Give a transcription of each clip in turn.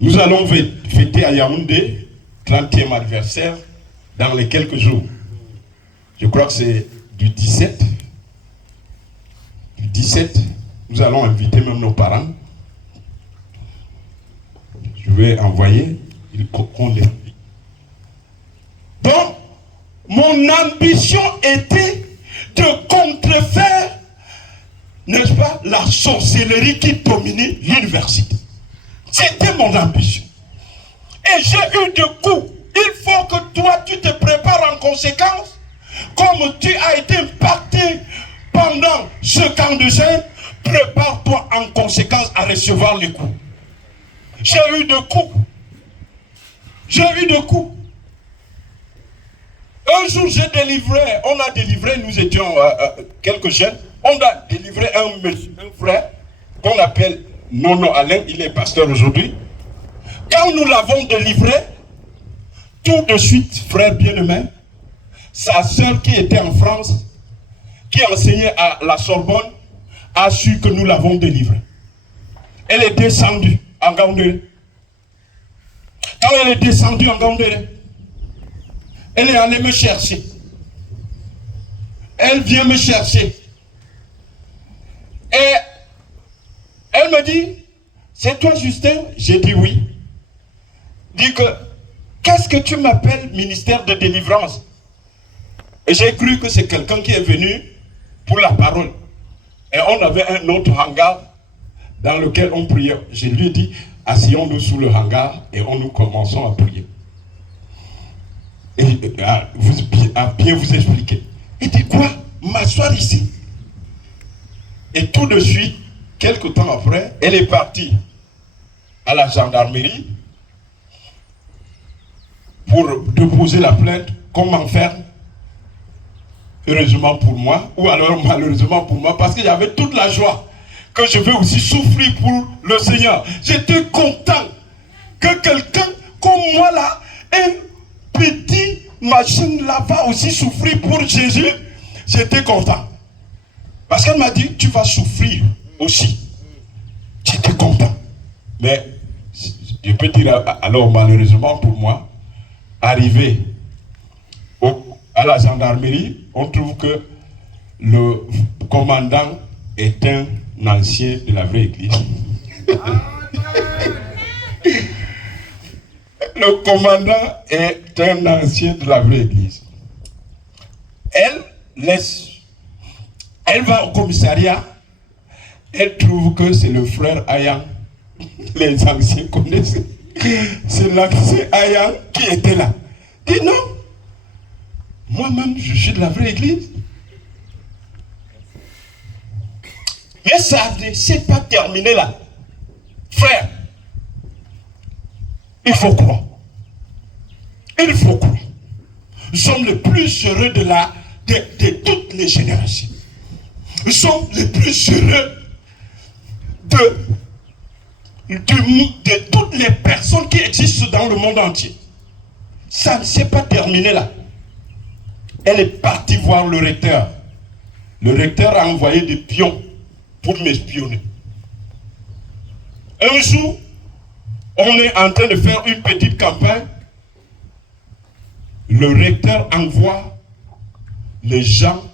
Nous allons fêter à Yaoundé 30e anniversaire dans les quelques jours. Je crois que c'est du 17. Du 17, nous allons inviter même nos parents. Je vais envoyer qu'on les invite. Donc, mon ambition était de contrefaire, n'est-ce pas, la sorcellerie qui dominait l'université. C'était mon ambition. Et j'ai eu de coups. Il faut que toi, tu te prépares en conséquence. Comme tu as été impacté pendant ce camp de jeûne, prépare-toi en conséquence à recevoir les coups. J'ai eu de coups. J'ai eu de coups. Un jour, j'ai délivré, on a délivré, nous étions quelques jeunes, on a délivré un frère qu'on appelle Nono Alain, il est pasteur aujourd'hui. Quand nous l'avons délivré, tout de suite, frère bien-aimé, sa sœur qui était en France, qui enseignait à la Sorbonne, a su que nous l'avons délivré. Elle est descendue en Gaoundéré. Quand elle est descendue en Gaoundéré, elle est allée me chercher. Elle vient me chercher. Et elle me dit, c'est toi Justin? J'ai dit oui. Dit que, qu'est-ce que tu m'appelles ministère de délivrance? Et j'ai cru que c'est quelqu'un qui est venu pour la parole. Et on avait un autre hangar dans lequel on priait. Je lui ai dit, asseyons-nous sous le hangar et nous commençons à prier. Et à bien vous expliquer. Il dit quoi? M'asseoir ici. Et tout de suite, quelque temps après, elle est partie à la gendarmerie pour déposer la plainte qu'on m'enferme. Heureusement pour moi, ou alors malheureusement pour moi, parce qu'il y avait toute la joie que je vais aussi souffrir pour le Seigneur. J'étais content que quelqu'un comme moi là, un petit machine là va aussi souffrir pour Jésus. J'étais content. Parce qu'elle m'a dit, tu vas souffrir aussi. J'étais content. Mais je peux dire alors malheureusement pour moi, arrivé à la gendarmerie, on trouve que le commandant est un ancien de la vraie église. Le commandant est un ancien de la vraie église. Elle va au commissariat, elle trouve que c'est le frère Ayan. Les anciens connaissent. C'est l'ancien Ayan qui était là. Dit non. Moi-même, je suis de la vraie église. Mais ça ne s'est pas terminé là. Frère, il faut croire. Il faut croire. Nous sommes les plus heureux de toutes les générations. Nous sommes les plus heureux de toutes les personnes qui existent dans le monde entier. Ça ne s'est pas terminé là. Elle est partie voir le recteur. Le recteur a envoyé des pions pour m'espionner. Un jour, on est en train de faire une petite campagne. Le recteur envoie les gens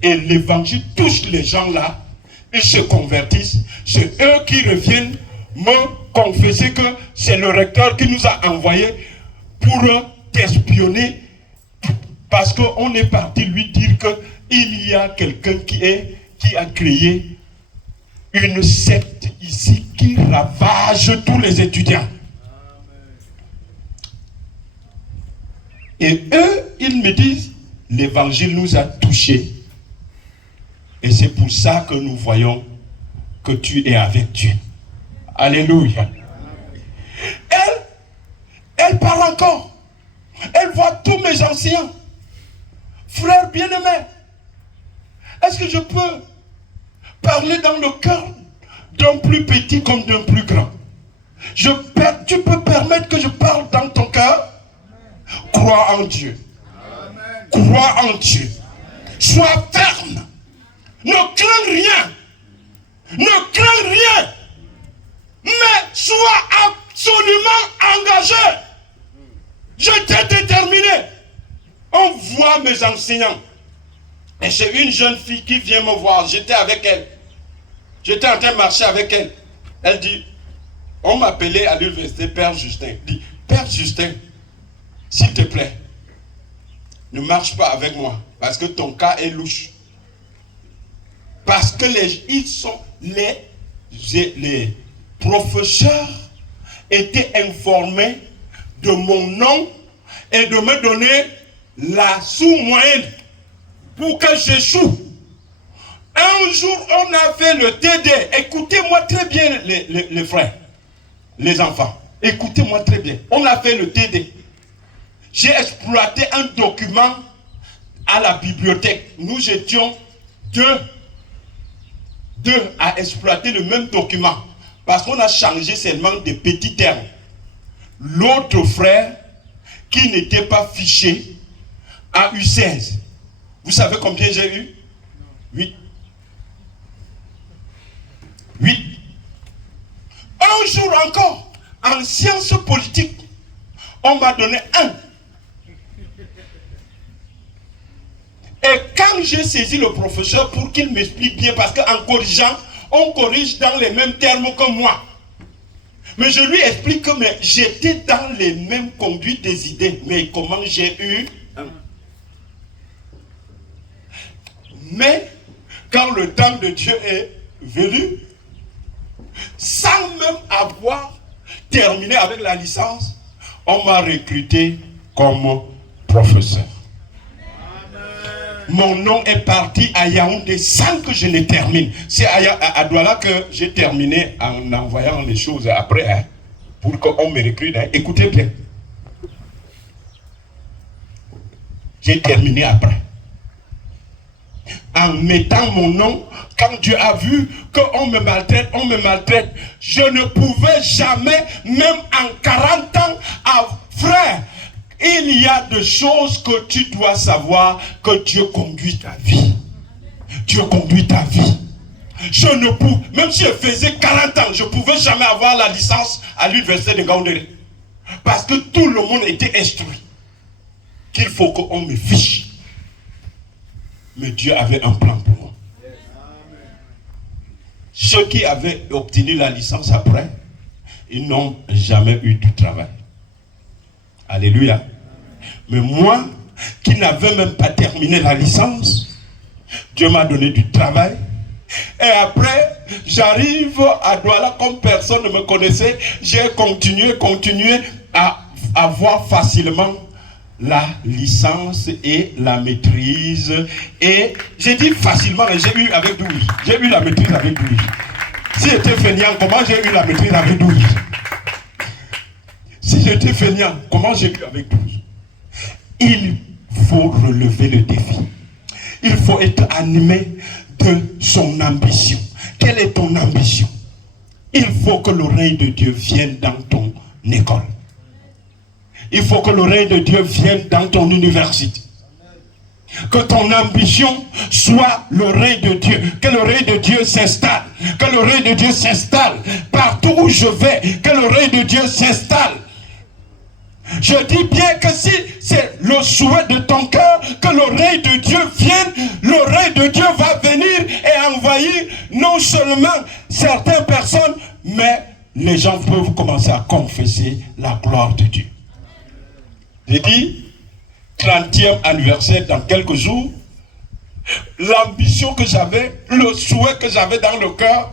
et l'évangile touche les gens là. Ils se convertissent. C'est eux qui reviennent me confesser que c'est le recteur qui nous a envoyés pour t'espionner. Parce qu'on est parti lui dire qu'il y a quelqu'un qui a créé une secte ici qui ravage tous les étudiants. Et eux, ils me disent, l'évangile nous a touchés. Et c'est pour ça que nous voyons que tu es avec Dieu. Alléluia. Elle parle encore. Elle voit tous mes anciens. Frère bien-aimé, est-ce que je peux parler dans le cœur d'un plus petit comme d'un plus grand? Tu peux permettre que je parle dans ton cœur? Crois en Dieu. Crois en Dieu. Sois ferme. Ne crains rien. Ne crains rien. Mais sois absolument engagé. J'étais déterminé. On voit mes enseignants. Et c'est une jeune fille qui vient me voir. J'étais avec elle. J'étais en train de marcher avec elle. Elle dit, on m'appelait à l'université Père Justin. Elle dit, Père Justin, s'il te plaît, ne marche pas avec moi. Parce que ton cas est louche. Parce que les professeurs étaient informés de mon nom et de me donner la sous-moyenne pour que j'échoue. Un jour, on a fait le TD. Écoutez-moi très bien, les frères, les enfants. Écoutez-moi très bien. On a fait le TD. J'ai exploité un document à la bibliothèque. Nous étions deux à exploiter le même document. Parce qu'on a changé seulement des petits termes. L'autre frère, qui n'était pas fiché, a eu 16. Vous savez combien j'ai eu? 8. 8. Un jour encore, en sciences politiques, on m'a donné 1. Et quand j'ai saisi le professeur pour qu'il m'explique bien, parce qu'en corrigeant, on corrige dans les mêmes termes que moi. Mais je lui explique que j'étais dans les mêmes conduites des idées. Mais comment j'ai eu 1? Mais quand le temps de Dieu est venu, sans même avoir terminé avec la licence, on m'a recruté comme professeur. Mon nom est parti à Yaoundé sans que je ne termine. C'est à Douala que j'ai terminé en envoyant les choses après, hein, pour qu'on me recrute. Hein. Écoutez bien. J'ai terminé après. En mettant mon nom, quand Dieu a vu qu'on me maltraite, je ne pouvais jamais, même en 40 ans, frère, il y a des choses que tu dois savoir, que Dieu conduit ta vie. Dieu conduit ta vie. Je ne pouvais, même si je faisais 40 ans, je ne pouvais jamais avoir la licence à l'université de Ngaoundéré. Parce que tout le monde était instruit qu'il faut qu'on me fiche. Mais Dieu avait un plan pour moi. Ceux qui avaient obtenu la licence après, ils n'ont jamais eu du travail. Alléluia. Mais moi, qui n'avais même pas terminé la licence, Dieu m'a donné du travail. Et après, j'arrive à Douala comme personne ne me connaissait. J'ai continué à avoir facilement la licence et la maîtrise. Et j'ai dit facilement, mais j'ai eu avec 12. J'ai eu la maîtrise avec 12. Si j'étais feignant, comment j'ai eu la maîtrise avec 12? Si j'étais feignant, comment j'ai eu avec 12? Il faut relever le défi. Il faut être animé de son ambition. Quelle est ton ambition? Il faut que le règne de Dieu vienne dans ton école. Il faut que le règne de Dieu vienne dans ton université. Que ton ambition soit le règne de Dieu. Que le règne de Dieu s'installe. Que le règne de Dieu s'installe. Partout où je vais, que le règne de Dieu s'installe. Je dis bien que si c'est le souhait de ton cœur que le règne de Dieu vienne, le règne de Dieu va venir et envahir non seulement certaines personnes, mais les gens peuvent commencer à confesser la gloire de Dieu. J'ai dit, 30e anniversaire dans quelques jours, l'ambition que j'avais, le souhait que j'avais dans le cœur,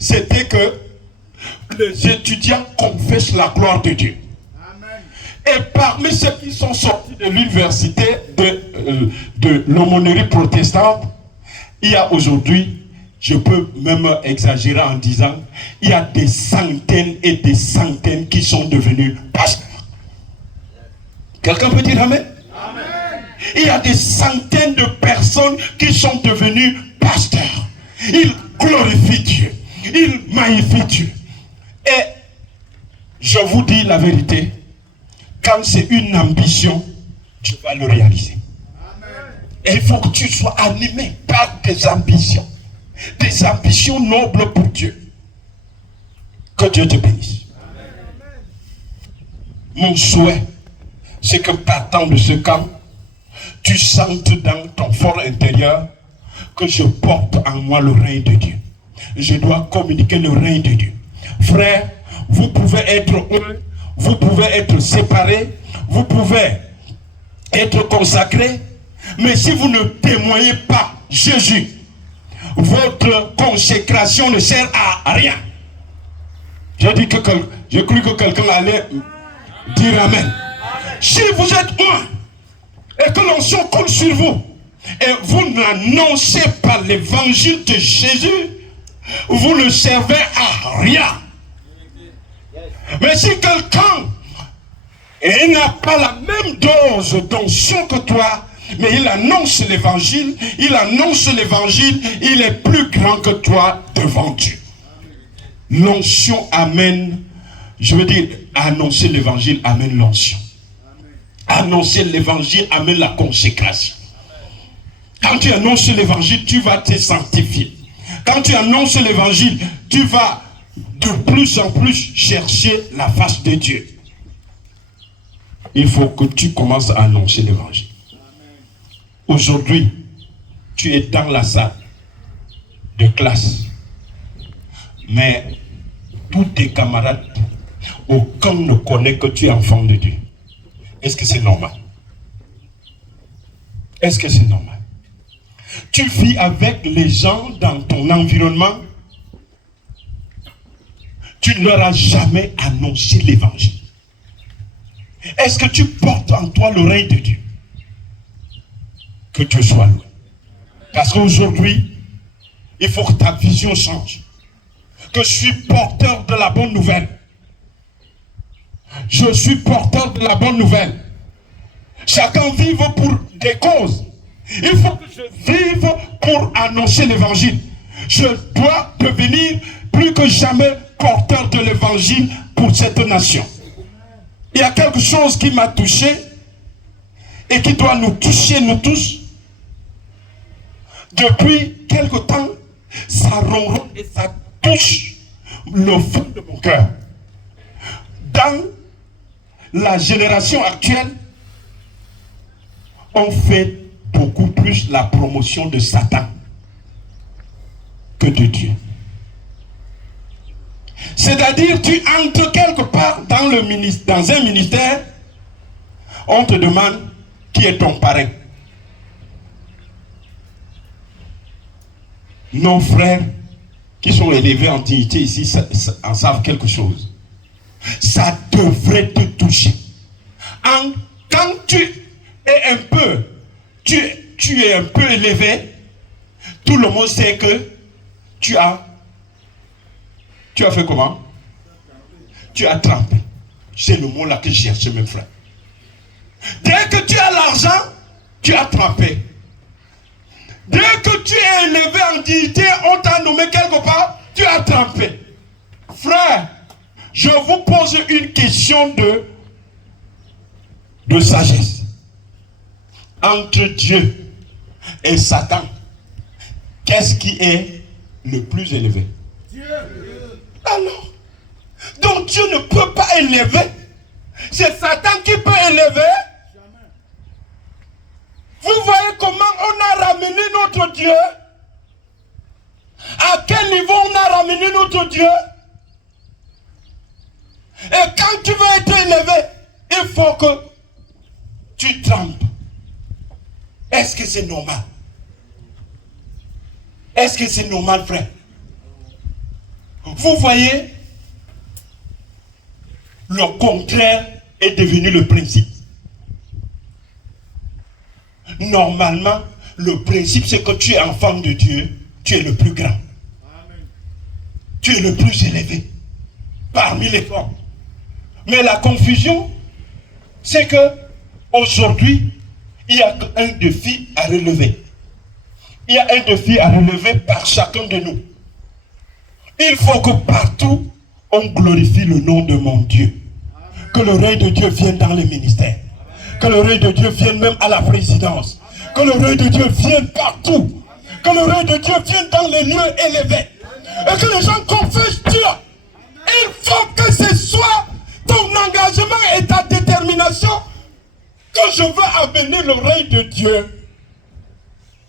c'était que les étudiants confessent la gloire de Dieu. Et parmi ceux qui sont sortis de l'université de l'aumônerie protestante, il y a aujourd'hui, je peux même exagérer en disant, il y a des centaines et des centaines qui sont devenus pasteurs. Quelqu'un peut dire amen? Amen. Il y a des centaines de personnes qui sont devenues pasteurs. Ils glorifient Dieu. Ils magnifient Dieu. Et je vous dis la vérité, quand c'est une ambition, tu vas le réaliser. Amen. Et il faut que tu sois animé par des ambitions nobles pour Dieu. Que Dieu te bénisse. Amen. Mon souhait, c'est que partant de ce camp, tu sentes dans ton fort intérieur que je porte en moi le règne de Dieu. Je dois communiquer le règne de Dieu. Frère, vous pouvez être heureux, vous pouvez être séparés, vous pouvez être consacrés, mais si vous ne témoignez pas Jésus, votre consécration ne sert à rien. J'ai cru que quelqu'un allait dire Amen. Si vous êtes un et que l'onction coule sur vous et vous n'annoncez pas l'évangile de Jésus, vous ne servez à rien. Mais si quelqu'un n'a pas la même dose d'onction que toi, mais il annonce l'évangile, il est plus grand que toi devant Dieu. L'onction amène, je veux dire, annoncer l'évangile amène l'onction. Annoncer l'évangile amène la consécration. Quand tu annonces l'évangile, tu vas te sanctifier. Quand tu annonces l'évangile, tu vas de plus en plus chercher la face de Dieu. Il faut que tu commences à annoncer l'évangile. Aujourd'hui, tu es dans la salle de classe, mais tous tes camarades, aucun ne connaît que tu es enfant de Dieu. Est-ce que c'est normal? Est-ce que c'est normal? Tu vis avec les gens dans ton environnement, tu ne leur as jamais annoncé l'évangile. Est-ce que tu portes en toi le règne de Dieu? Que Dieu soit loué. Parce qu'aujourd'hui, il faut que ta vision change. Que je suis porteur de la bonne nouvelle. Je suis porteur de la bonne nouvelle. Chacun vive pour des causes. Il faut que je vive pour annoncer l'évangile. Je dois devenir plus que jamais porteur de l'évangile pour cette nation. Il y a quelque chose qui m'a touché et qui doit nous toucher, nous tous. Depuis quelque temps, ça ronronne et ça touche le fond de mon cœur. Dans la génération actuelle, on fait beaucoup plus la promotion de Satan que de Dieu. C'est-à-dire, tu entres quelque part dans un ministère, on te demande qui est ton parrain. Nos frères qui sont élevés en dignité ici en savent quelque chose. Ça devrait te toucher. Quand tu es un peu, tu es un peu élevé, tout le monde sait que tu as fait comment? Tu as trempé. C'est le mot là que je cherchais, mes frères. Dès que tu as l'argent, tu as trempé. Dès que tu es élevé en dignité, on t'a nommé quelque part, tu as trempé. Frère, je vous pose une question de sagesse. Entre Dieu et Satan, qu'est-ce qui est le plus élevé? Dieu. Alors, donc Dieu ne peut pas élever. C'est Satan qui peut élever. Vous voyez comment on a ramené notre Dieu? À quel niveau on a ramené notre Dieu? Et quand tu veux être élevé, il faut que tu trempes. Est-ce que c'est normal? Est-ce que c'est normal, frère? Vous voyez, le contraire est devenu le principe. Normalement, le principe, c'est que tu es enfant de Dieu, tu es le plus grand. Amen. Tu es le plus élevé parmi les hommes. Mais la confusion, c'est que aujourd'hui, il y a un défi à relever. Il y a un défi à relever par chacun de nous. Il faut que partout, on glorifie le nom de mon Dieu. Amen. Que le règne de Dieu vienne dans les ministères. Que le règne de Dieu vienne même à la présidence. Que le règne de Dieu vienne partout. Que le règne de Dieu vienne dans les lieux élevés. Et que les gens confessent Dieu. Il faut que ce soit ton engagement et ta façon que je veux amener le règne de Dieu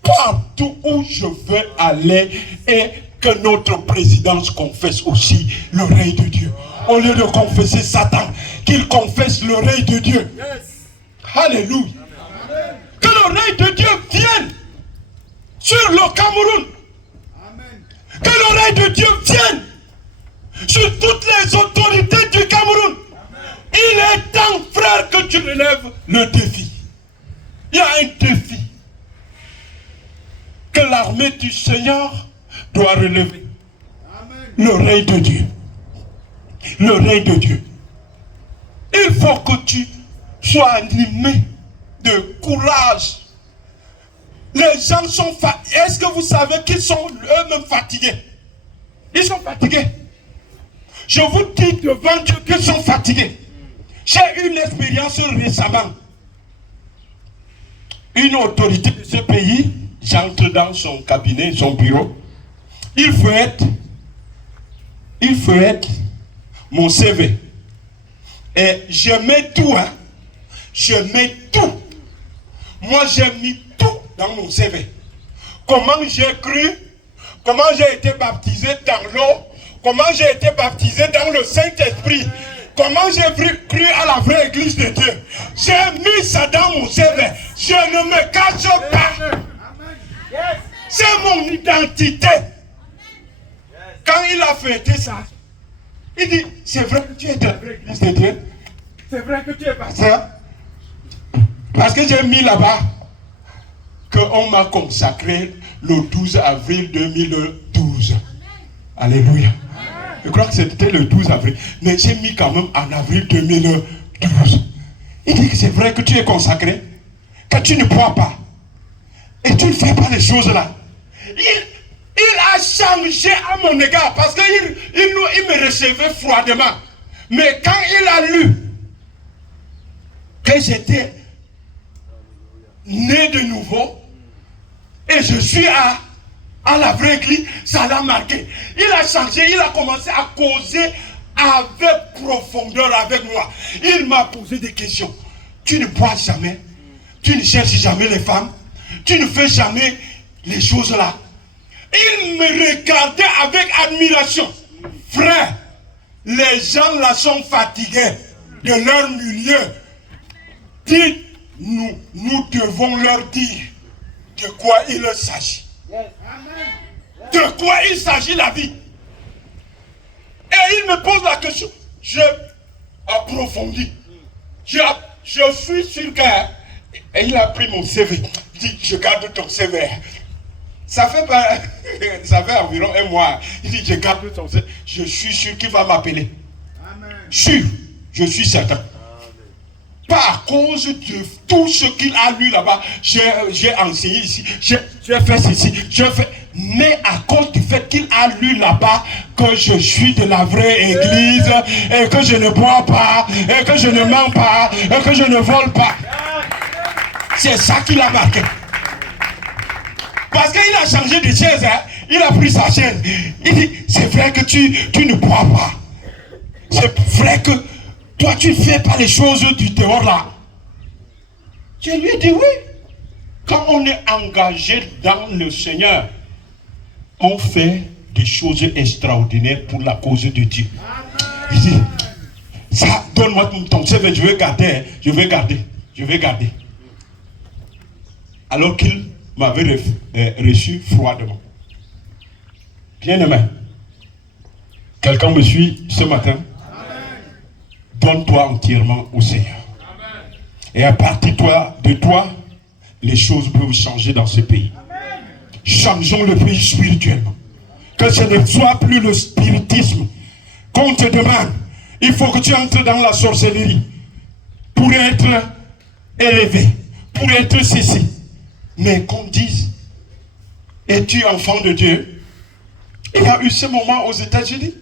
partout où je veux aller et que notre présidence confesse aussi le règne de Dieu. Au lieu de confesser Satan, qu'il confesse le règne de Dieu. Alléluia. Que le règne de Dieu vienne sur le Cameroun. Que le règne de Dieu vienne sur toutes les autorités du Cameroun. Il est temps, frère, que tu relèves le défi. Il y a un défi que l'armée du Seigneur doit relever. Le règne de Dieu. Le règne de Dieu. Il faut que tu sois animé de courage. Les gens sont fatigués. Est-ce que vous savez qu'ils sont eux-mêmes fatigués? Ils sont fatigués. Je vous dis devant Dieu qu'ils sont fatigués. J'ai eu une expérience récemment. Une autorité de ce pays, j'entre dans son cabinet, son bureau. Il faut être mon CV. Et je mets tout, hein. Je mets tout. Moi, j'ai mis tout dans mon CV. Comment j'ai cru, comment j'ai été baptisé dans l'eau, comment j'ai été baptisé dans le Saint-Esprit, comment j'ai cru à la vraie église de Dieu. J'ai mis ça dans mon CV. Je ne me cache pas. C'est mon identité. Quand il a fêté ça, il dit, c'est vrai que tu es de la vraie église de Dieu. C'est vrai que tu es pasteur. Parce que j'ai mis là-bas qu'on m'a consacré le 12 avril 2012. Alléluia. Je crois que c'était le 12 avril. Mais j'ai mis quand même en avril 2012. Il dit que c'est vrai que tu es consacré, que tu ne bois pas. Et tu ne fais pas les choses là. Il a changé à mon égard parce qu'il me recevait froidement. Mais quand il a lu que j'étais né de nouveau et je suis à la vraie église, ça l'a marqué. Il a changé, il a commencé à causer avec profondeur avec moi. Il m'a posé des questions. Tu ne bois jamais, tu ne cherches jamais les femmes, tu ne fais jamais les choses là. Il me regardait avec admiration. Frère, les gens là sont fatigués de leur milieu. Dites, nous devons leur dire de quoi il s'agit. De quoi il s'agit la vie. Et il me pose la question. Je approfondis. Je suis sûr que... Et il a pris mon CV. Il dit, je garde ton CV. Ça fait environ un mois. Il dit, je garde ton CV. Je suis sûr qu'il va m'appeler. Sûr. Je suis certain. Pas à cause de tout ce qu'il a lu là-bas. J'ai enseigné ici. J'ai fait ceci. Mais à cause du fait qu'il a lu là-bas que je suis de la vraie église et que je ne bois pas et que je ne mens pas et que je ne vole pas. C'est ça qu'il a marqué. Parce qu'il a changé de chaise, hein? Il a pris sa chaise. Il dit, c'est vrai que tu ne bois pas. C'est vrai que toi tu ne fais pas les choses du dehors là. Je lui ai dit oui. Quand on est engagé dans le Seigneur, on fait des choses extraordinaires pour la cause de Dieu. Il dit, ça, donne-moi ton CV, je vais garder. Alors qu'il m'avait reçu froidement. Bien-aimé, quelqu'un me suit ce matin? Donne-toi entièrement au Seigneur. Et à partir de toi, les choses peuvent changer dans ce pays. Changeons le pays spirituellement. Que ce ne soit plus le spiritisme qu'on te demande. Il faut que tu entres dans la sorcellerie pour être élevé, pour être ceci. Mais qu'on dise, es-tu enfant de Dieu? Il y a eu ce moment aux États-Unis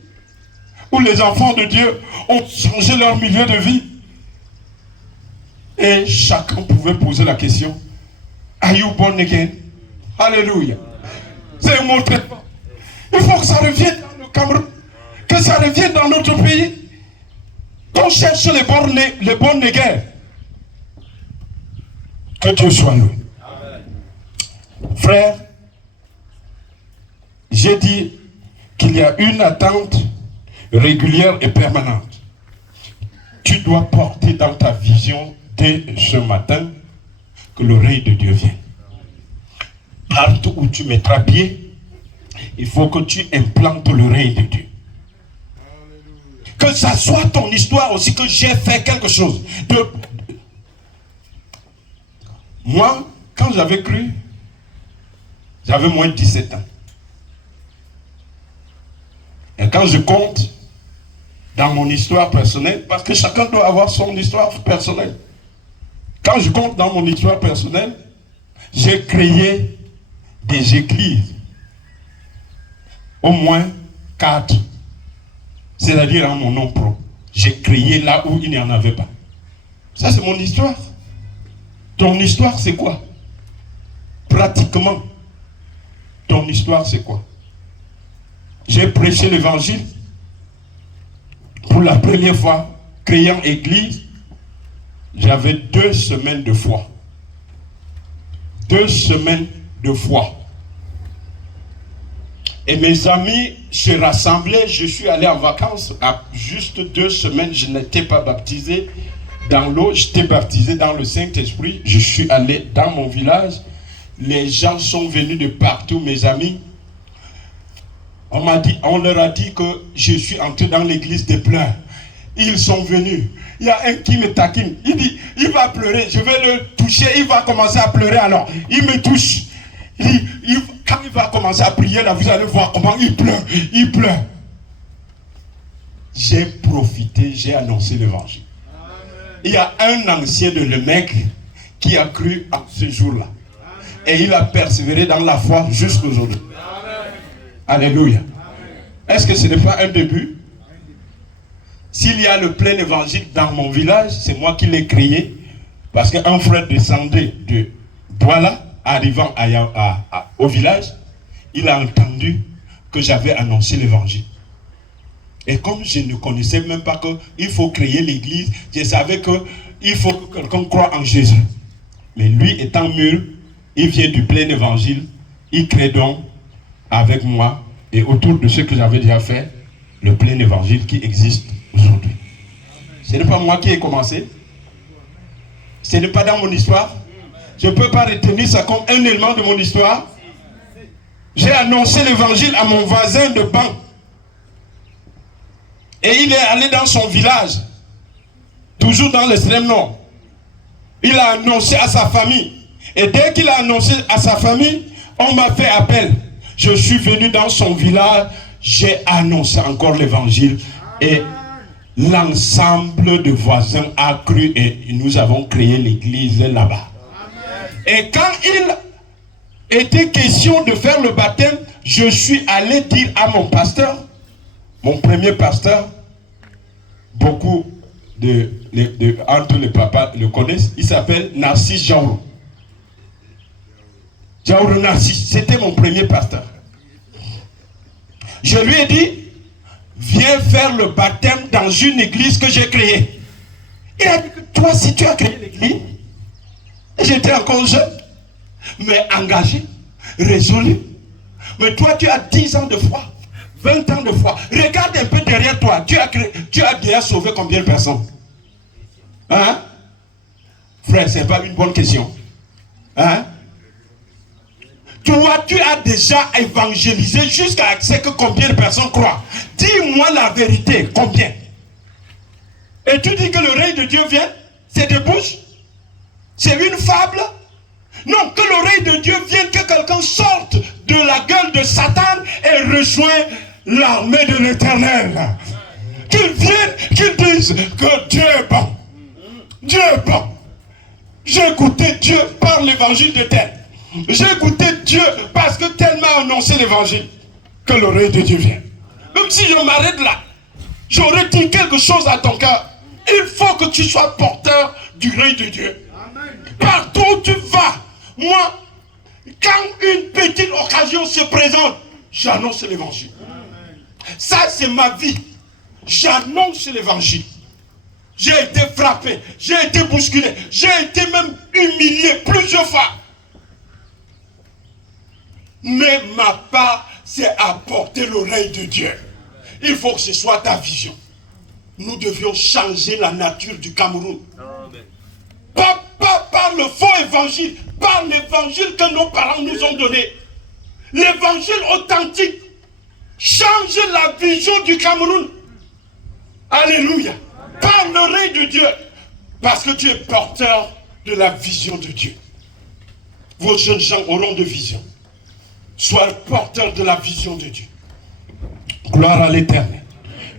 où les enfants de Dieu ont changé leur milieu de vie. Et chacun pouvait poser la question, are you born again? Alléluia. C'est un mot très fort. Il faut que ça revienne dans le Cameroun, que ça revienne dans notre pays. Qu'on cherche les born again. Que Dieu soit loué. Frère, j'ai dit qu'il y a une attente régulière et permanente. Tu dois porter dans ta vision dès ce matin que l'oreille de Dieu vienne. Partout où tu mettras pied, il faut que tu implantes l'oreille de Dieu. Que ça soit ton histoire aussi, que j'ai fait quelque chose. Moi, quand j'avais cru, j'avais moins de 17 ans. Et quand je compte dans mon histoire personnelle, parce que chacun doit avoir son histoire personnelle. Quand je compte dans mon histoire personnelle, j'ai créé des églises. Au moins 4. C'est-à-dire en mon nom propre. J'ai créé là où il n'y en avait pas. Ça, c'est mon histoire. Ton histoire, c'est quoi? Pratiquement, ton histoire, c'est quoi? J'ai prêché l'évangile pour la première fois, créant église. J'avais 2 semaines de foi. 2 semaines de foi. Et mes amis se rassemblaient. Je suis allé en vacances. À juste 2 semaines, je n'étais pas baptisé dans l'eau. J'étais baptisé dans le Saint-Esprit. Je suis allé dans mon village. Les gens sont venus de partout, mes amis. On leur a dit que je suis entré dans l'église des pleurs. Ils sont venus. Il y a un qui me taquine. Il dit, il va pleurer. Je vais le toucher. Il va commencer à pleurer alors. Il me touche. Quand il va commencer à prier, là, vous allez voir comment il pleure. Il pleure. J'ai profité, j'ai annoncé l'évangile. Il y a un ancien de Lemec qui a cru en ce jour-là. Et il a persévéré dans la foi jusqu'aujourd'hui. Alléluia. Est-ce que ce n'est pas un début? S'il y a le plein évangile dans mon village, c'est moi qui l'ai créé. Parce qu'un frère descendait de Douala, arrivant au village, il a entendu que j'avais annoncé l'évangile. Et comme je ne connaissais même pas qu'il faut créer l'église, je savais qu'il faut que quelqu'un croie en Jésus. Mais lui étant mûr, il vient du plein évangile, il crée donc avec moi et autour de ce que j'avais déjà fait, le plein évangile qui existe aujourd'hui. Ce n'est pas moi qui ai commencé. Ce n'est pas dans mon histoire. Je ne peux pas retenir ça comme un élément de mon histoire. J'ai annoncé l'évangile à mon voisin de banc. Et il est allé dans son village, toujours dans l'extrême nord. Il a annoncé à sa famille. Et dès qu'il a annoncé à sa famille, on m'a fait appel. Je suis venu dans son village, j'ai annoncé encore l'évangile. Et l'ensemble de voisins a cru et nous avons créé l'église là-bas. Et quand il était question de faire le baptême, je suis allé dire à mon pasteur, mon premier pasteur, beaucoup entre les papas le connaissent, il s'appelle Narcisse Jaourou. Jaourou Narcisse, c'était mon premier pasteur. Je lui ai dit, viens faire le baptême dans une église que j'ai créée. Il a dit que toi, si tu as créé l'église, j'étais encore jeune, mais engagé, résolu. Mais toi, tu as 10 ans de foi, 20 ans de foi. Regarde un peu derrière toi. Tu as déjà sauvé combien de personnes? Hein? Frère, ce n'est pas une bonne question. Hein? Toi, tu as déjà évangélisé jusqu'à ce que combien de personnes croient? Dis-moi la vérité, combien? Et tu dis que le règne de Dieu vient? C'est des bouches? C'est une fable? Non, que l'oreille de Dieu vienne, que quelqu'un sorte de la gueule de Satan et rejoigne l'armée de l'Éternel. Qu'il vienne, qu'il dise que Dieu est bon. Dieu est bon. J'ai écouté Dieu par l'évangile de terre. J'ai écouté Dieu parce que tel m'a annoncé l'évangile. Que l'oreille de Dieu vienne. Même si je m'arrête là, j'aurais dit quelque chose à ton cœur. Il faut que tu sois porteur du règne de Dieu. Partout où tu vas, moi, quand une petite occasion se présente, j'annonce l'évangile. Ça, c'est ma vie. J'annonce l'évangile. J'ai été frappé, j'ai été bousculé, j'ai été même humilié plusieurs fois. Mais ma part, c'est apporter l'oreille de Dieu. Il faut que ce soit ta vision. Nous devions changer la nature du Cameroun. Pas par le faux évangile, par l'évangile que nos parents nous ont donné. L'évangile authentique. Change la vision du Cameroun. Alléluia. Par l'oreille de Dieu. Parce que tu es porteur de la vision de Dieu. Vos jeunes gens auront de vision. Sois porteur de la vision de Dieu. Gloire à l'Éternel.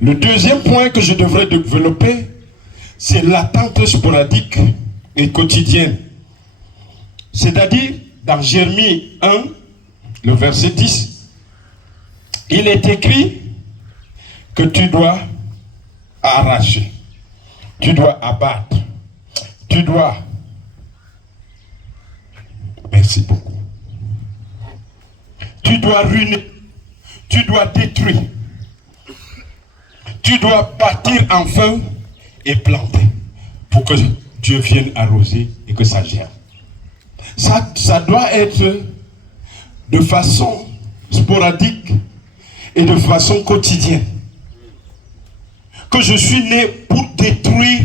Le deuxième point que je devrais développer, c'est l'attente sporadique et quotidienne. C'est-à-dire, dans Jérémie 1, le verset 10, il est écrit que tu dois arracher, tu dois abattre, tu dois... Merci beaucoup. Tu dois ruiner, tu dois détruire, tu dois bâtir enfin et planter pour que Dieu vienne arroser et que ça gère. Ça doit être de façon sporadique et de façon quotidienne. Que je suis né pour détruire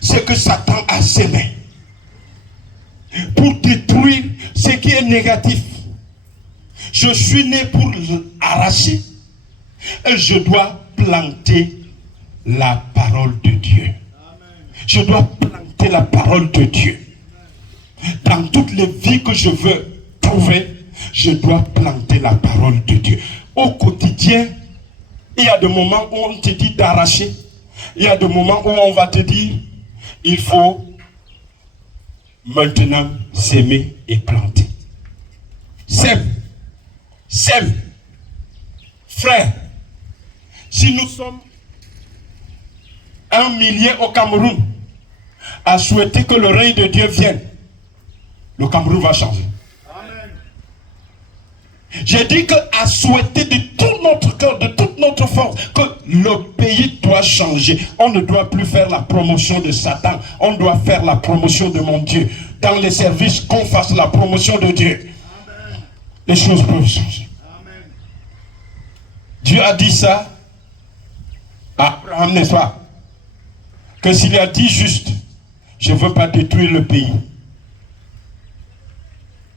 ce que Satan a sémé. Pour détruire ce qui est négatif. Je suis né pour l'arracher. Et je dois planter la parole de Dieu. Je dois planter la parole de Dieu. Dans toutes les vies que je veux trouver, je dois planter la parole de Dieu. Au quotidien, il y a des moments où on te dit d'arracher. Il y a des moments où on va te dire, il faut maintenant s'aimer et planter. Sème. Sème. Frère, si nous sommes 1 million au Cameroun à souhaiter que le règne de Dieu vienne, le Cameroun va changer. Amen. J'ai dit qu'à souhaiter de tout notre cœur, de toute notre force, que le pays doit changer. On ne doit plus faire la promotion de Satan. On doit faire la promotion de mon Dieu. Dans les services, qu'on fasse la promotion de Dieu. Amen. Les choses peuvent changer. Amen. Dieu a dit ça à Abraham, n'est-ce pas? Que s'il a dit juste, je ne veux pas détruire le pays.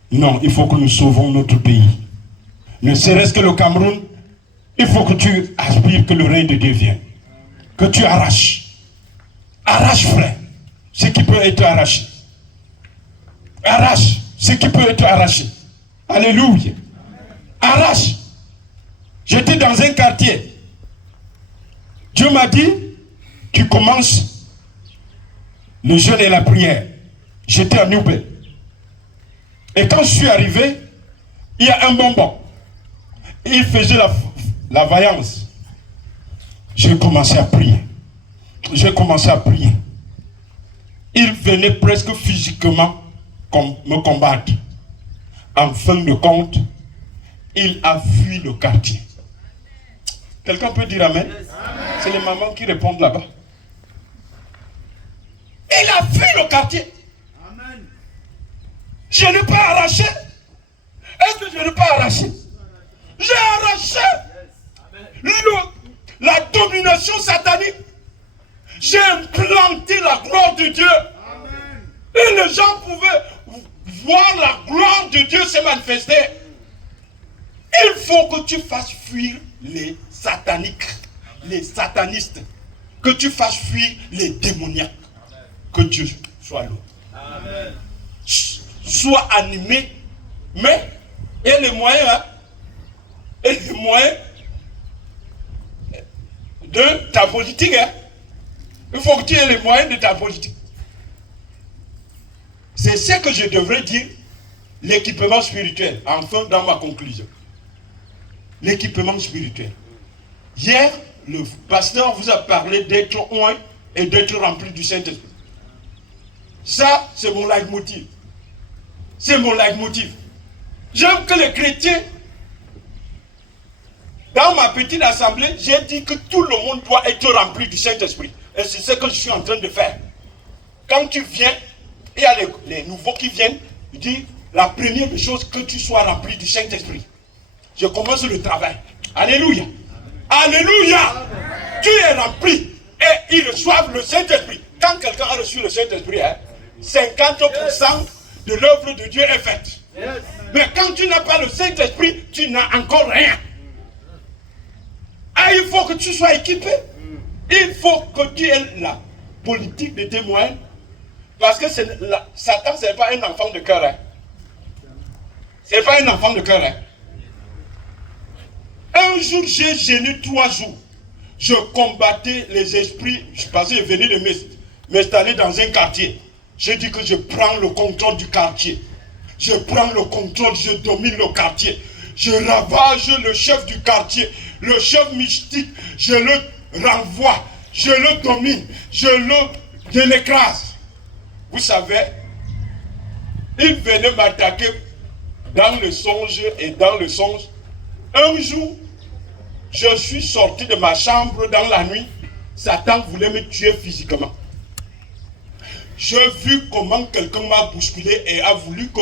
Non, il faut que nous sauvons notre pays. Ne serait-ce que le Cameroun, il faut que tu aspires que le règne de Dieu vienne. Que tu arraches. Arrache, frère, ce qui peut être arraché. Arrache ce qui peut être arraché. Alléluia. Arrache. J'étais dans un quartier. Dieu m'a dit, tu commences le jeûne et la prière. J'étais à Newbel. Et quand je suis arrivé, il y a un bonbon. Il faisait la vaillance. J'ai commencé à prier. J'ai commencé à prier. Il venait presque physiquement me combattre. En fin de compte, il a fui le quartier. Quelqu'un peut dire amen? C'est les mamans qui répondent là-bas. Il a fui le quartier. Amen. Je n'ai pas arraché. Est-ce que je n'ai pas arraché? J'ai arraché la domination satanique. J'ai implanté la gloire de Dieu. Amen. Et les gens pouvaient voir la gloire de Dieu se manifester. Il faut que tu fasses fuir les sataniques, les satanistes. Que tu fasses fuir les démoniaques. Amen. Que Dieu soit là. Amen. Sois animé, mais il y a les moyens, hein, et les moyens de ta politique. Hein. Il faut que tu aies les moyens de ta politique. C'est ce que je devrais dire, l'équipement spirituel, enfin dans ma conclusion. L'équipement spirituel. Hier, le pasteur vous a parlé d'être oint et d'être rempli du Saint-Esprit. Ça, c'est mon leitmotiv. C'est mon leitmotiv. J'aime que les chrétiens, dans ma petite assemblée, j'ai dit que tout le monde doit être rempli du Saint-Esprit. Et c'est ce que je suis en train de faire. Quand tu viens, il y a les nouveaux qui viennent, je dis, la première des choses, que tu sois rempli du Saint-Esprit. Je commence le travail. Alléluia. Alléluia. Tu es rempli et ils reçoivent le Saint-Esprit. Quand quelqu'un a reçu le Saint-Esprit, 50% de l'œuvre de Dieu est faite. Mais quand tu n'as pas le Saint-Esprit, tu n'as encore rien. Ah, il faut que tu sois équipé. Il faut que tu aies la politique de témoin. Parce que Satan, ce n'est pas un enfant de cœur. Ce n'est pas un enfant de cœur. Un jour, j'ai gêné 3 jours. Je combattais les esprits. Parce que je venais de m'installer dans un quartier. J'ai dit que je prends le contrôle du quartier. Je prends le contrôle, je domine le quartier. Je ravage le chef du quartier, le chef mystique. Je le renvoie, je le domine, je l'écrase. Vous savez, il venait m'attaquer dans le songe et dans le songe. Un jour, je suis sorti de ma chambre dans la nuit. Satan voulait me tuer physiquement. J'ai vu comment quelqu'un m'a bousculé et a voulu que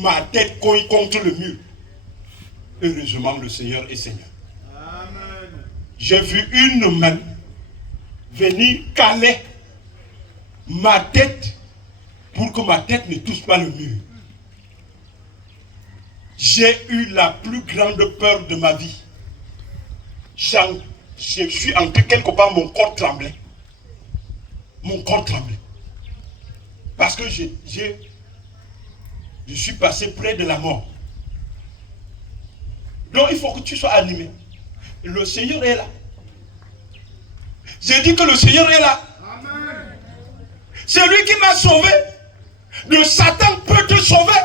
ma tête coille contre le mur. Heureusement, le Seigneur est Seigneur. Amen. J'ai vu une main venir caler ma tête pour que ma tête ne touche pas le mur. J'ai eu la plus grande peur de ma vie. Je suis entré quelque part, mon corps tremblait. Mon corps tremblait. Parce que je suis passé près de la mort. Donc il faut que tu sois animé. Le Seigneur est là. J'ai dit que le Seigneur est là. Amen. C'est lui qui m'a sauvé. Le Satan peut te sauver.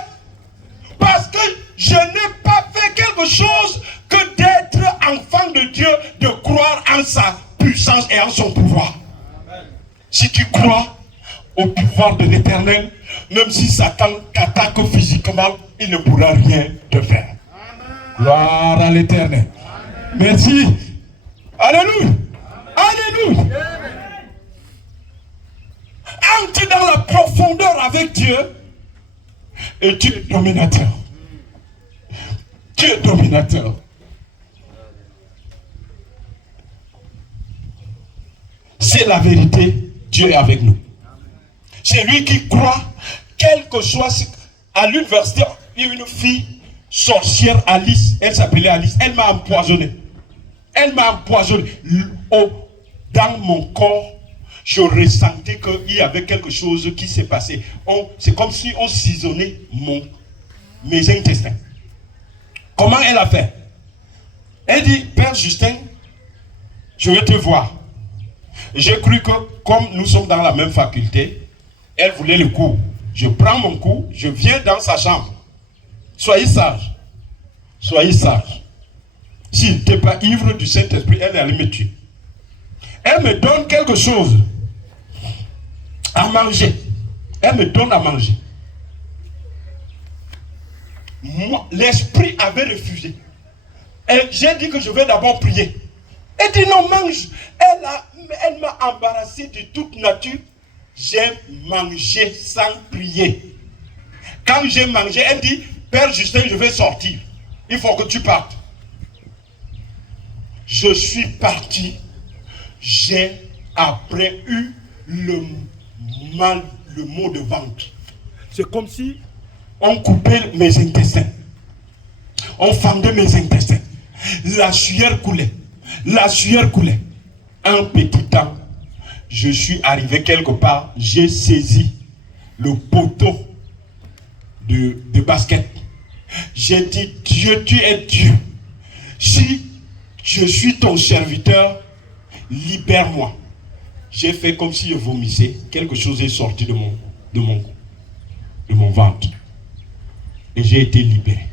Parce que je n'ai pas fait quelque chose que d'être enfant de Dieu, de croire en sa puissance et en son pouvoir. Amen. Si tu crois au pouvoir de l'Éternel, même si Satan t'attaque physiquement, il ne pourra rien te faire. Amen. Gloire à l'Éternel. Merci. Alléluia. Alléluia. Entre dans la profondeur avec Dieu et tu es dominateur. Tu es dominateur. C'est la vérité. Dieu est avec nous. C'est lui qui croit, quel que soit à l'université, il y a une fille sorcière, Alice, elle s'appelait Alice, elle m'a empoisonné. Elle m'a empoisonné. Dans mon corps, je ressentais qu'il y avait quelque chose qui s'est passé. C'est comme si on cisaillait mes intestins. Comment elle a fait? Elle dit, Père Justin, je vais te voir. J'ai cru que, comme nous sommes dans la même faculté, elle voulait le cours. Je prends mon cours, je viens dans sa chambre. Soyez sage. Soyez sage. S'il n'était pas ivre du Saint-Esprit, elle allait me tuer. Elle me donne quelque chose à manger. Elle me donne à manger. Moi, l'esprit avait refusé. Et j'ai dit que je vais d'abord prier. Elle dit non, mange. Elle m'a embarrassé de toute nature. J'ai mangé sans prier. Quand j'ai mangé, elle dit, Père Justin, je vais sortir. Il faut que tu partes. Je suis parti. J'ai après eu le mal, le mot de ventre. C'est comme si on coupait mes intestins. On fendait mes intestins. La sueur coulait. La sueur coulait. Un petit temps, je suis arrivé quelque part, j'ai saisi le poteau de basket. J'ai dit, Dieu, tu es Dieu. Si je suis ton serviteur, libère-moi. J'ai fait comme si je vomissais. Quelque chose est sorti de mon ventre. Et j'ai été libéré.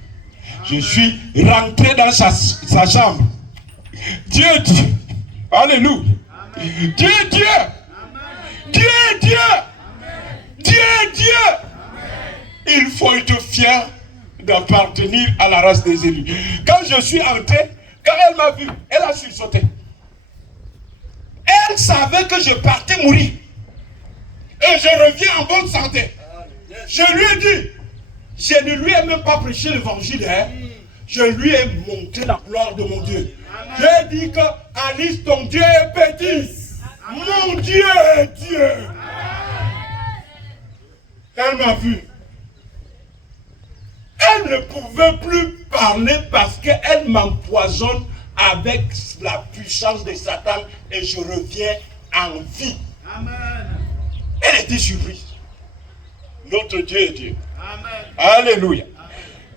Je suis rentré dans sa chambre. Dieu, Dieu. Alléluia. Amen. Dieu, Dieu. Amen. Dieu, Dieu. Amen. Dieu, Dieu. Amen. Il faut être fier d'appartenir à la race des élus. Quand je suis entré, quand elle m'a vu, elle a sursauté. Elle Elle savait que je partais mourir. Et je reviens en bonne santé. Je lui ai dit, je ne lui ai même pas prêché l'évangile. Hein. Je lui ai montré la gloire de mon Dieu. J'ai dit que Alice, ton Dieu est petit. Mon Dieu est Dieu. Elle m'a vu. Elle ne pouvait plus parler parce qu'elle m'empoisonne avec la puissance de Satan et je reviens en vie. Amen. Elle était surprise. Notre Dieu est Dieu. Amen. Alléluia. Amen.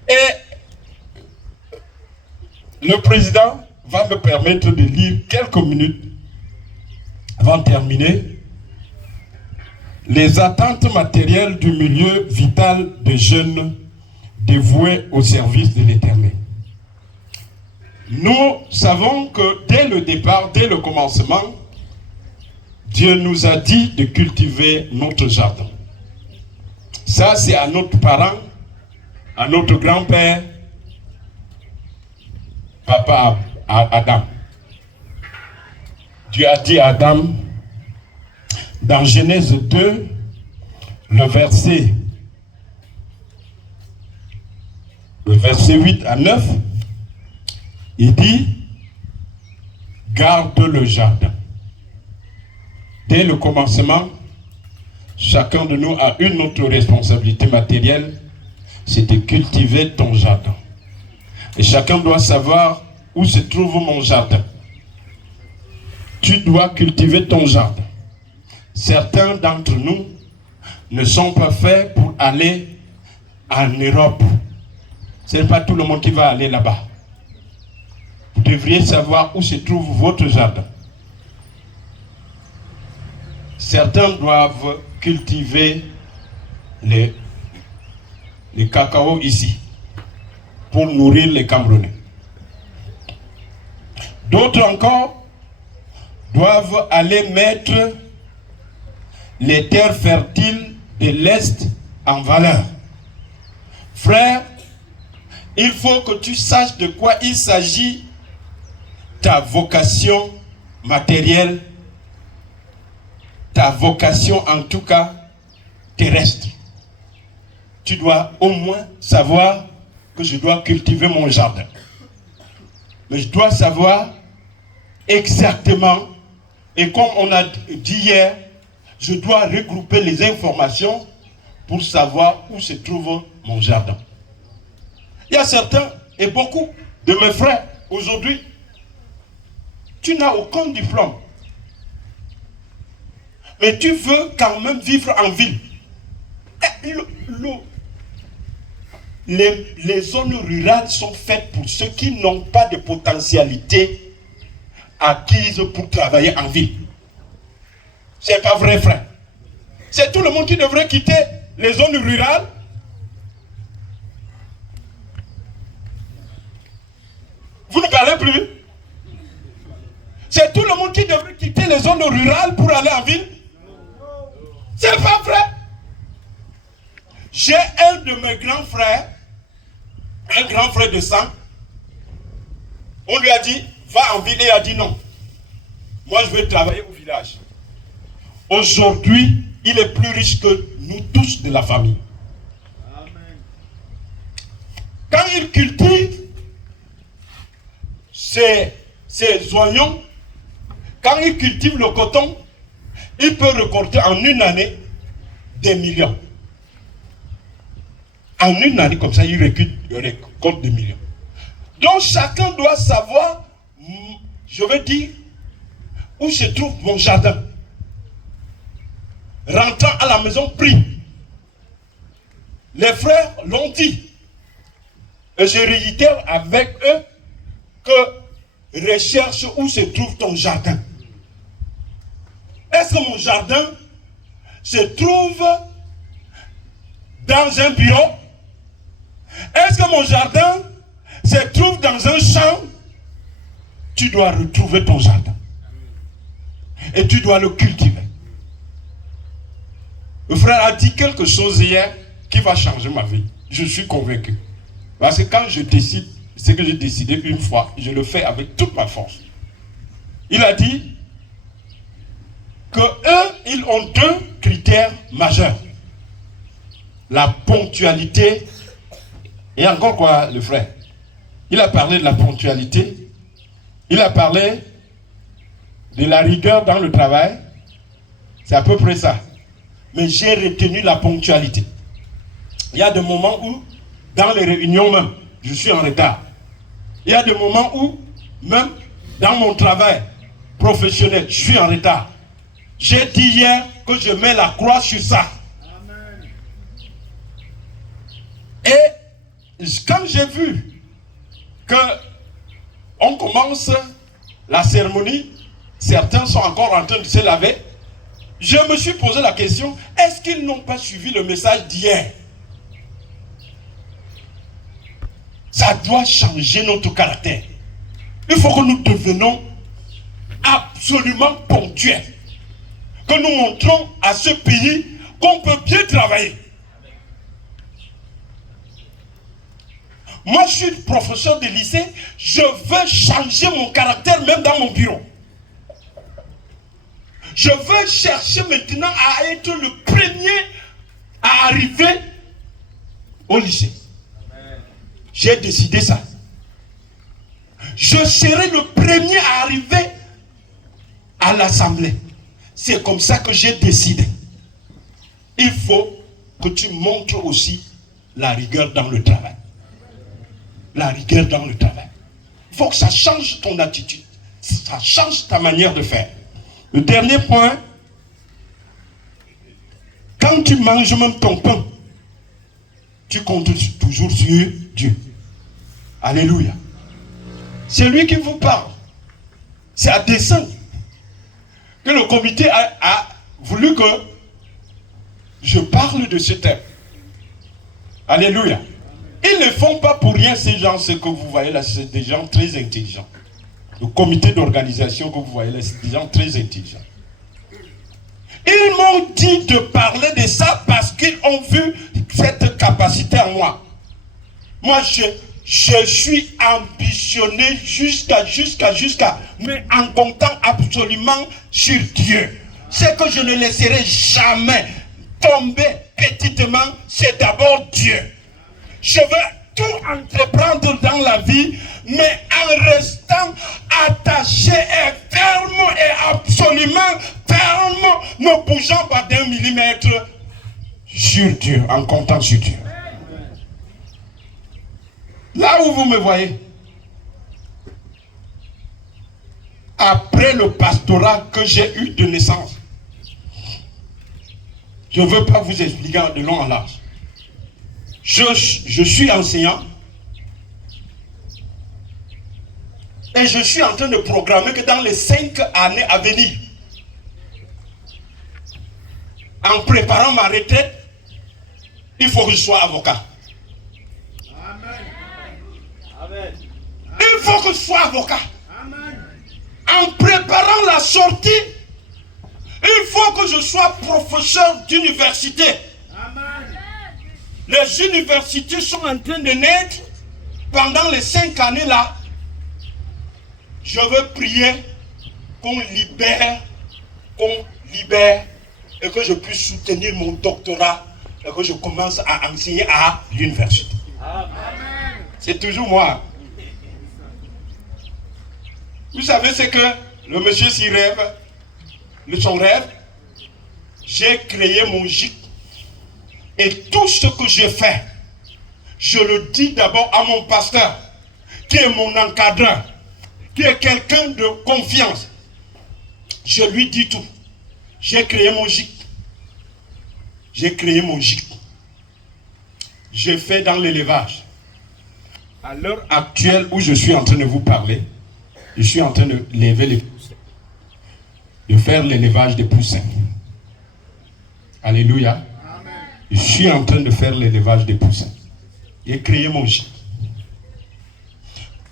Et le président va me permettre de lire quelques minutes avant de terminer les attentes matérielles du milieu vital des jeunes dévoués au service de l'Éternel. Nous savons que dès le départ, dès le commencement, Dieu nous a dit de cultiver notre jardin. Ça, c'est à notre parent, à notre grand-père, papa Adam. Dieu a dit à Adam, dans Genèse 2, le verset 8 à 9, il dit, garde le jardin. Dès le commencement, chacun de nous a une autre responsabilité matérielle, c'est de cultiver ton jardin. Et chacun doit savoir où se trouve mon jardin. Tu dois cultiver ton jardin. Certains d'entre nous ne sont pas faits pour aller en Europe. Ce n'est pas tout le monde qui va aller là-bas. Vous devriez savoir où se trouve votre jardin. Certains doivent cultiver les cacao ici pour nourrir les Camerounais. D'autres encore doivent aller mettre les terres fertiles de l'Est en valeur. Frère, il faut que tu saches de quoi il s'agit, ta vocation matérielle, ta vocation en tout cas terrestre. Tu dois au moins savoir que je dois cultiver mon jardin. Mais je dois savoir exactement, et comme on a dit hier, je dois regrouper les informations pour savoir où se trouve mon jardin. Il y a certains, et beaucoup de mes frères, aujourd'hui, tu n'as aucun diplôme. Mais tu veux quand même vivre en ville. Les zones rurales sont faites pour ceux qui n'ont pas de potentialité acquise pour travailler en ville. C'est pas vrai, frère. C'est tout le monde qui devrait quitter les zones rurales. Vous ne parlez plus. C'est tout le monde qui devrait quitter les zones rurales pour aller en ville. C'est pas vrai. J'ai un de mes grands frères, un grand frère de sang. On lui a dit, va en ville, et il a dit non. Moi, je veux travailler au village. Aujourd'hui, il est plus riche que nous tous de la famille. Amen. Quand il cultive ses oignons, quand il cultive le coton, il peut récolter en une année des millions. En une année comme ça, il récolte des millions. Donc chacun doit savoir, je veux dire, où se trouve mon jardin. Rentrant à la maison, prie. Les frères l'ont dit. Et je réitère avec eux que recherche où se trouve ton jardin. Est-ce que mon jardin se trouve dans un bureau? Est-ce que mon jardin se trouve dans un champ? Tu dois retrouver ton jardin. Et tu dois le cultiver. Le frère a dit quelque chose hier qui va changer ma vie. Je suis convaincu. Parce que quand je décide, ce que j'ai décidé une fois, je le fais avec toute ma force. Il a dit, qu'eux, ils ont deux critères majeurs. La ponctualité. Et encore quoi, le frère? Il a parlé de la ponctualité. Il a parlé de la rigueur dans le travail. C'est à peu près ça. Mais j'ai retenu la ponctualité. Il y a des moments où, dans les réunions même, je suis en retard. Il y a des moments où, même dans mon travail professionnel, je suis en retard. J'ai dit hier que je mets la croix sur ça. Amen. Et quand j'ai vu que on commence la cérémonie, certains sont encore en train de se laver, je me suis posé la question, est-ce qu'ils n'ont pas suivi le message d'hier? Ça doit changer notre caractère. Il faut que nous devenions absolument ponctuels. Que nous montrons à ce pays qu'on peut bien travailler. Moi, je suis professeur de lycée, je veux changer mon caractère même dans mon bureau. Je veux chercher maintenant à être le premier à arriver au lycée. J'ai décidé ça. Je serai le premier à arriver à l'assemblée. C'est comme ça que j'ai décidé. Il faut que tu montres aussi la rigueur dans le travail. La rigueur dans le travail. Il faut que ça change ton attitude. Ça change ta manière de faire. Le dernier point, quand tu manges même ton pain, tu comptes toujours sur Dieu. Alléluia. C'est lui qui vous parle. C'est à dessein que le comité a voulu que je parle de ce thème. Alléluia. Ils ne font pas pour rien ces gens, ce que vous voyez là, c'est des gens très intelligents. Le comité d'organisation que vous voyez là, c'est des gens très intelligents. Ils m'ont dit de parler de ça parce qu'ils ont vu cette capacité en moi. Moi, je suis ambitionné jusqu'à, mais en comptant absolument sur Dieu. Ce que je ne laisserai jamais tomber petitement, c'est d'abord Dieu. Je veux tout entreprendre dans la vie, mais en restant attaché et ferme et absolument ferme, ne bougeant pas d'un millimètre sur Dieu, en comptant sur Dieu. Là où vous me voyez, après le pastorat que j'ai eu de naissance, je ne veux pas vous expliquer de long en large. Je suis enseignant et je suis en train de programmer que dans les 5 années à venir, en préparant ma retraite, il faut que je sois avocat. Amen. Il faut que je sois avocat. Amen. En préparant la sortie, il faut que je sois professeur d'université. Amen. Les universités sont en train de naître. Pendant les 5 années là, je veux prier qu'on libère, et que je puisse soutenir mon doctorat et que je commence à enseigner à l'université. Amen. C'est toujours moi. Vous savez ce que le monsieur s'y rêve, son rêve, j'ai créé mon gîte. Et tout ce que je fais, je le dis d'abord à mon pasteur, qui est mon encadreur, qui est quelqu'un de confiance. Je lui dis tout. J'ai créé mon gîte. J'ai créé mon gîte. Je fais dans l'élevage. À l'heure actuelle où je suis en train de vous parler, je suis en train de lever les poussins, de faire l'élevage des poussins. Alléluia. Amen. Je suis en train de faire l'élevage des poussins. J'ai créé mon gîte.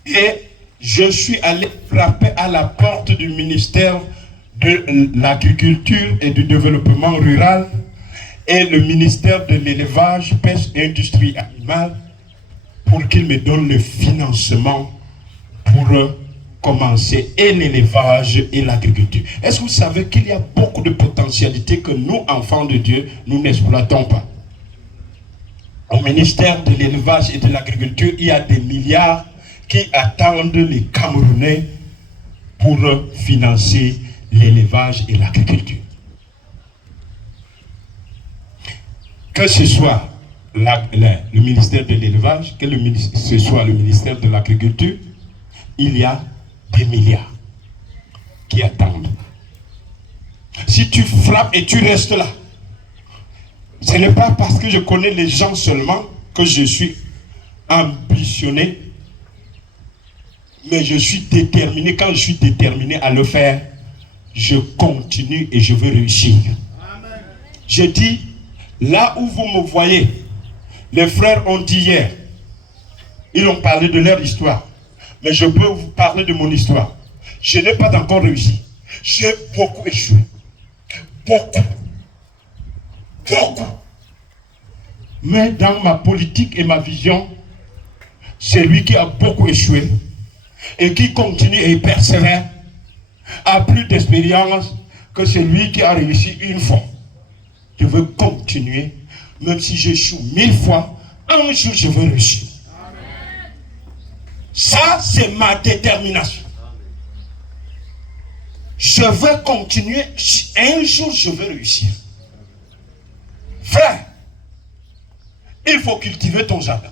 Et je suis allé frapper à la porte du ministère de l'Agriculture et du Développement Rural et le ministère de l'Élevage, Pêche et Industrie Animale pour qu'ils me donnent le financement pour commencer et l'élevage et l'agriculture. Est-ce que vous savez qu'il y a beaucoup de potentialités que nous, enfants de Dieu, nous n'exploitons pas? Au ministère de l'élevage et de l'agriculture, il y a des milliards qui attendent les Camerounais pour financer l'élevage et l'agriculture. Que ce soit le ministère de l'élevage, que ce soit le ministère de l'agriculture, il y a des milliards qui attendent. Si tu frappes et tu restes là, ce n'est pas parce que je connais les gens seulement que je suis ambitionné, mais je suis déterminé. Quand je suis déterminé à le faire, je continue et je veux réussir. Amen. Je dis, là où vous me voyez, les frères ont dit hier, ils ont parlé de leur histoire, mais je peux vous parler de mon histoire. Je n'ai pas encore réussi. J'ai beaucoup échoué. Beaucoup. Mais dans ma politique et ma vision, c'est lui qui a beaucoup échoué et qui continue et persévère a plus d'expérience que celui qui a réussi une fois. Je veux continuer, même si j'échoue 1000 fois, un jour je veux réussir. Amen. Ça, c'est ma détermination. Je veux continuer, un jour je veux réussir. Frère, il faut cultiver ton jardin.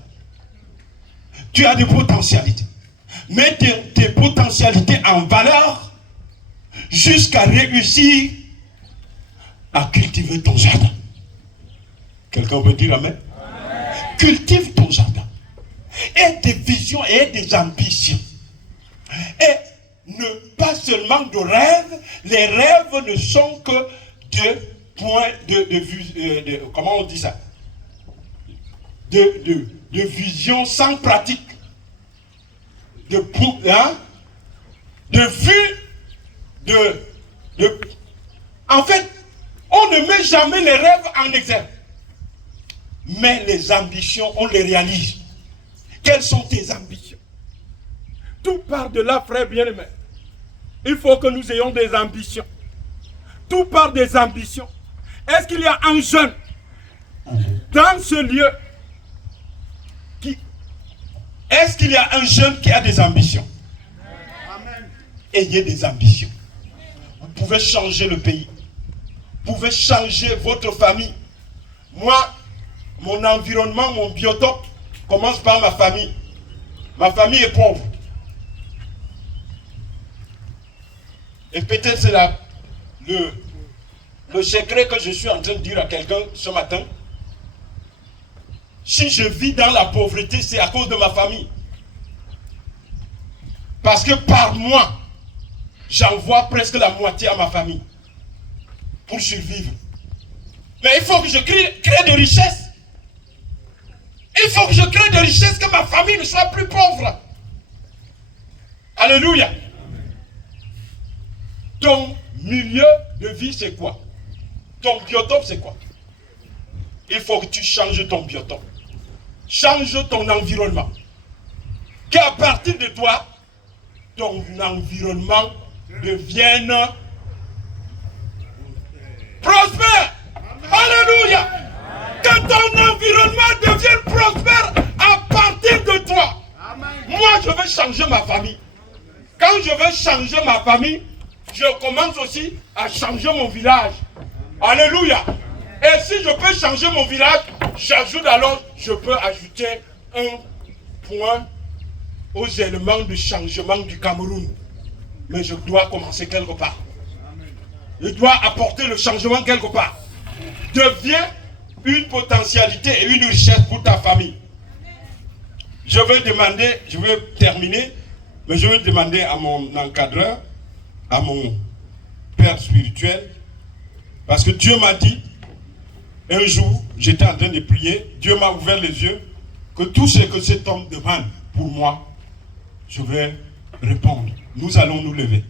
Tu as des potentialités. Mets tes potentialités en valeur jusqu'à réussir à cultiver ton jardin. Quelqu'un veut dire amen? Amen. Cultive ton jardin. Aie des visions et des ambitions. Et ne pas seulement de rêves. Les rêves ne sont que de points de vue. Comment on dit ça? De vision sans pratique. De vue. En fait, on ne met jamais les rêves en exergue. Mais les ambitions, on les réalise. Quelles sont tes ambitions? Tout part de là, frère bien-aimé. Il faut que nous ayons des ambitions. Tout part des ambitions. Est-ce qu'il y a un jeune dans ce lieu est-ce qu'il y a un jeune qui a des ambitions? Amen. Ayez des ambitions. Vous pouvez changer le pays. Vous pouvez changer votre famille. Moi, mon environnement, mon biotope commence par ma famille. Ma famille est pauvre. Et peut-être c'est le secret que je suis en train de dire à quelqu'un ce matin. Si je vis dans la pauvreté, c'est à cause de ma famille. Parce que par mois, j'envoie presque la moitié à ma famille pour survivre. Mais il faut que je crée de richesses. Il faut que je crée de richesses, que ma famille ne soit plus pauvre. Alléluia. Ton milieu de vie, c'est quoi? Ton biotope, c'est quoi? Il faut que tu changes ton biotope. Change ton environnement. Qu'à partir de toi, ton environnement devienne prospère. Alléluia. Que ton environnement devienne prospère à partir de toi. Moi, je veux changer ma famille. Quand je veux changer ma famille, je commence aussi à changer mon village. Alléluia. Et si je peux changer mon village, j'ajoute alors, je peux ajouter un point aux éléments de changement du Cameroun. Mais je dois commencer quelque part. Je dois apporter le changement quelque part. Deviens une potentialité et une richesse pour ta famille. Je vais terminer, mais je vais demander à mon encadreur, à mon père spirituel, parce que Dieu m'a dit, un jour, j'étais en train de prier, Dieu m'a ouvert les yeux, que tout ce que cet homme demande pour moi, je vais répondre. Nous allons nous lever.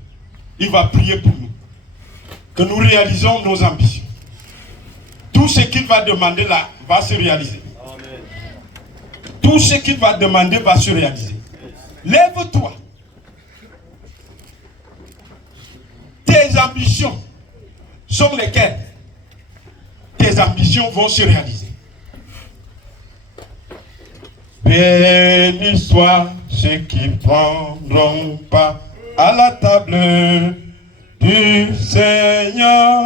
Il va prier pour nous. Que nous réalisons nos ambitions. Tout ce qu'il va demander là va se réaliser. Amen. Tout ce qu'il va demander va se réaliser. Lève-toi. tes ambitions sont lesquelles? Tes ambitions vont se réaliser. Béni soit ceux qui prendront part à la table du Seigneur.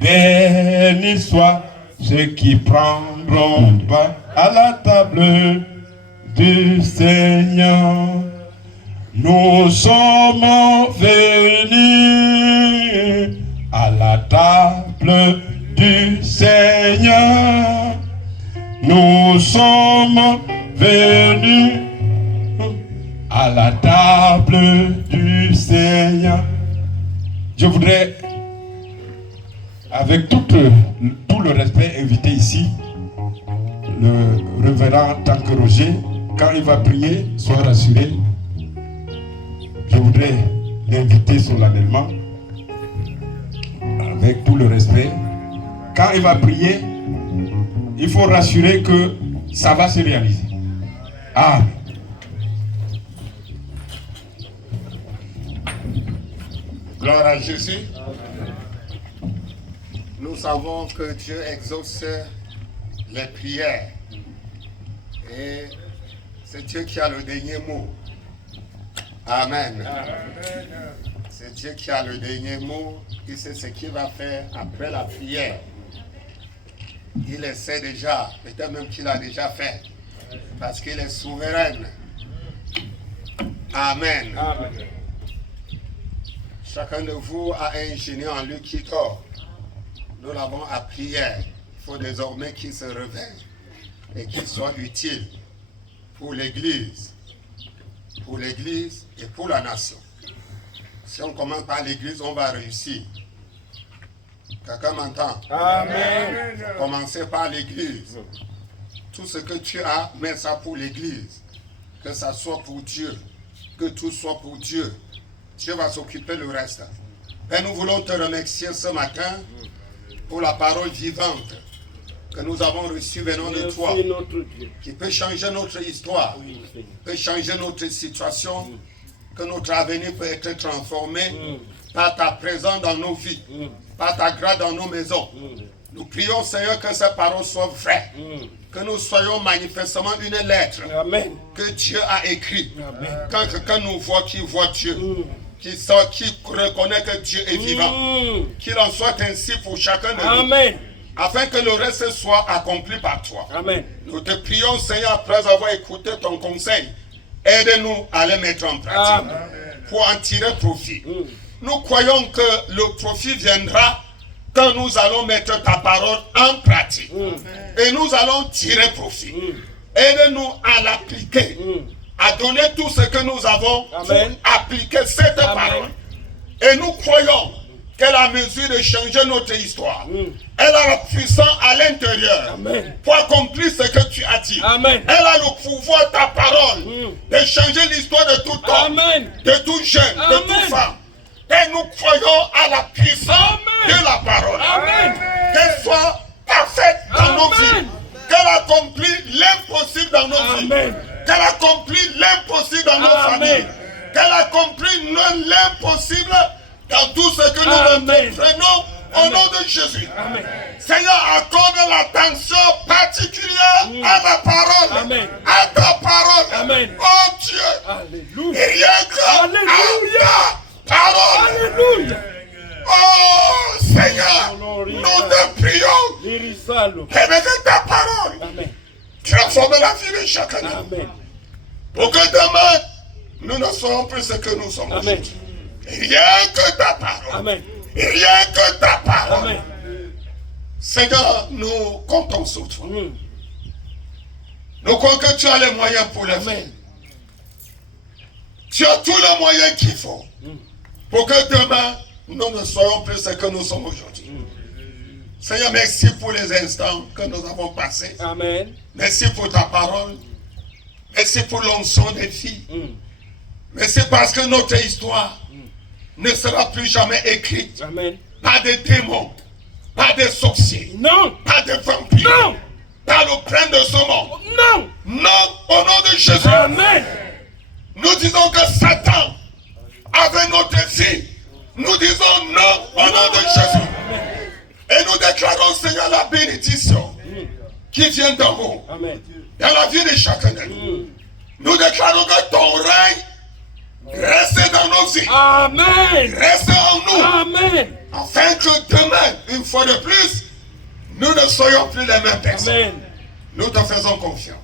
Béni soit ceux qui prendront part à la table du Seigneur. Nous sommes venus à la table du Seigneur. Nous sommes venus à la table du Seigneur. Je voudrais, avec tout le respect, inviter ici le révérend Tanque Roger. Quand il va prier, sois rassuré. Je voudrais l'inviter solennellement, avec tout le respect. Quand il va prier, il faut rassurer que ça va se réaliser. Amen. Gloire à Jésus. Nous savons que Dieu exauce les prières. Et c'est Dieu qui a le dernier mot. Amen. C'est Dieu qui a le dernier mot. Il sait ce qu'il va faire après la prière. Il le sait déjà. Peut-être même qu'il a déjà fait. Parce qu'il est souverain. Amen. Amen. Chacun de vous a un génie en lui qui dort. Nous l'avons appris hier. Il faut désormais qu'il se réveille et qu'il soit utile pour l'Église et pour la nation. Si on commence par l'Église, on va réussir. Quelqu'un m'entend? Amen. Commencez par l'Église. Tout ce que tu as, mets ça pour l'Église. Que ça soit pour Dieu. Que tout soit pour Dieu. Dieu va s'occuper le reste. Et nous voulons te remercier ce matin pour la parole vivante que nous avons reçue venant de toi, qui peut changer notre histoire, peut changer notre situation, que notre avenir peut être transformé par ta présence dans nos vies, par ta grâce dans nos maisons. Nous prions, Seigneur, que ces paroles soient vraies, que nous soyons manifestement une lettre que Dieu a écrite. Quand quelqu'un nous voit, qui voit Dieu, qui reconnaît que Dieu est vivant, qu'il en soit ainsi pour chacun de nous, afin que le reste soit accompli par toi. Amen. Nous te prions, Seigneur, après avoir écouté ton conseil, aide-nous à les mettre en pratique pour en tirer profit. Nous croyons que le profit viendra quand nous allons mettre ta parole en pratique. Et nous allons tirer profit. Aide-nous à l'appliquer, à donner tout ce que nous avons pour appliquer cette parole. Et nous croyons qu'elle a mesure de changer notre histoire. Elle a la puissance à l'intérieur pour accomplir ce que tu as dit. Elle a le pouvoir, ta parole, de changer l'histoire de tout homme, de tout jeune, de toute femme. Et nous croyons à la puissance de la parole. Qu'elle soit parfaite dans nos vies. Qu'elle accomplit l'impossible dans nos vies. Qu'elle accomplit l'impossible dans nos familles. Qu'elle accomplit l'impossible dans tout ce que nous entreprenons au nom de Jésus. Seigneur, accorde l'attention particulière à la parole, à ta parole. Oh Dieu, rien que à ta parole. Oh Seigneur, nous te prions. Permettez ta parole. Transforme la vie de chacun de nous. Pour que demain, nous ne soyons plus ce que nous sommes aujourd'hui. Rien que ta parole. Rien que ta parole. Seigneur, nous comptons sur toi. Nous croyons que tu as les moyens pour le faire. Tu as tous les moyens qu'il faut pour que demain, nous ne soyons plus ce que nous sommes aujourd'hui. Seigneur, merci pour les instants que nous avons passés. Merci pour ta parole. Merci pour l'onction des filles. Merci parce que notre histoire ne sera plus jamais écrite. Pas de démons, pas de sorciers, pas de vampires, pas le prince de ce monde. Non, au nom de Jésus. Nous disons que Satan avait notre déclarons, Seigneur, la bénédiction qui vient d'en haut. Dans la vie de chacun de nous. Nous déclarons que ton règne reste dans nos vies. Amen. Reste en nous. Amen. Afin que demain, une fois de plus, nous ne soyons plus les mêmes personnes. Amen. Nous te faisons confiance.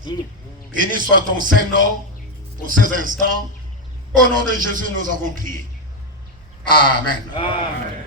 Béni soit ton Saint-Nom pour ces instants. Au nom de Jésus, nous avons prié. Amen. Amen.